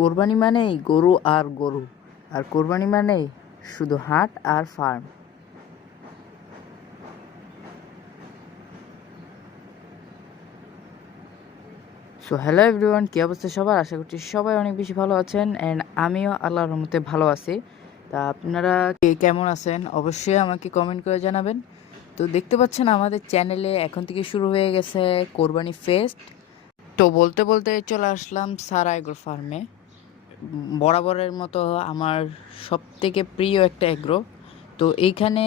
কোরবানি মানেই গরু আর গরু, আর কোরবানি মানেই শুধু হাট আর ফার্ম সো হ্যালো এভরিওয়ান কী অবস্থা সবার? আশা করছি সবাই অনেক বেশি ভালো আছেন অ্যান্ড আমিও আল্লাহর রহমতে ভালো আছি। তা আপনারা কে কেমন আছেন, অবশ্যই আমাকে কমেন্ট করে জানাবেন। তো দেখতে পাচ্ছেন আমাদের চ্যানেলে এখন থেকে শুরু হয়ে গেছে কোরবানি ফেস্ট তো বলতে বলতে চলে আসলাম সারাইগোর ফার্মে বরাবরের মতো আমার সব থেকে প্রিয় একটা অ্যাগ্রো তো এইখানে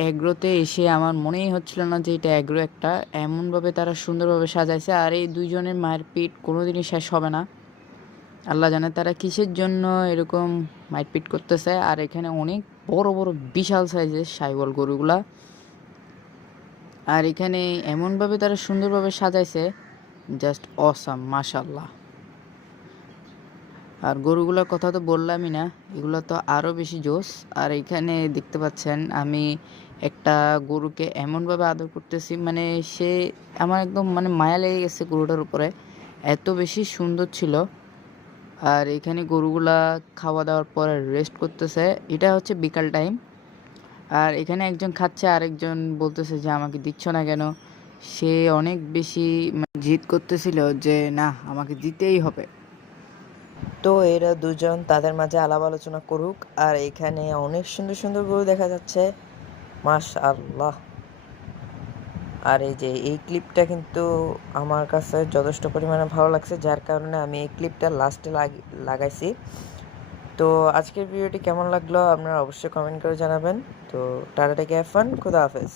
অ্যাগ্রোতে এসে আমার মনেই হচ্ছিল না যে এটা অ্যাগ্রো একটা। এমনভাবে তারা সুন্দরভাবে সাজাইছে, আর এই দুইজনের মায়ের পিঠ কোনোদিনই শেষ হবে না। আল্লাহ জানে তারা কিসের জন্য এরকম মারপিট করতেছে, আর এখানে অনেক বড় বড় বিশাল সাইজের সাইবল গরুগুলা। আর এখানে এমনভাবে তারা সুন্দরভাবে সাজাইছে জাস্ট অসাম মাশাল্লাহ আর গরুগুলোর কথা তো বললামই না, এগুলো তো আরও বেশি জোস। আর এখানে দেখতে পাচ্ছেন, আমি একটা গরুকে এমনভাবে আদর করতেছি মানে সে আমার একদম মানে মায়া লেগে গেছে গরুটার উপরে। এত বেশি সুন্দর ছিল। আর এখানে গরুগুলা খাওয়া দাওয়ার পরে রেস্ট করতেছে। এটা হচ্ছে বিকাল টাইম আর এখানে একজন খাচ্ছে, আরেকজন বলতেছে যে, আমাকে দিচ্ছ না কেন? সে অনেক বেশি মানে জিদ করতেছিল যে, না, আমাকে দিতেই হবে। তো এরা দুজন তাদের মাঝে আলাপ আলোচনা করুক, আর এখানে অনেক সুন্দর সুন্দর গরু দেখা যাচ্ছে। মাশ আল্লাহ আর এই যে, এই ক্লিপটা কিন্তু আমার কাছে যথেষ্ট পরিমাণে ভালো লাগছে, যার কারণে আমি এই ক্লিপটা লাস্টে লাগাইছি। তো আজকের ভিডিওটি কেমন লাগল আপনারা অবশ্যই কমেন্ট করে জানাবেন। তো টাটা টেকে ফান খুদা হাফেজ।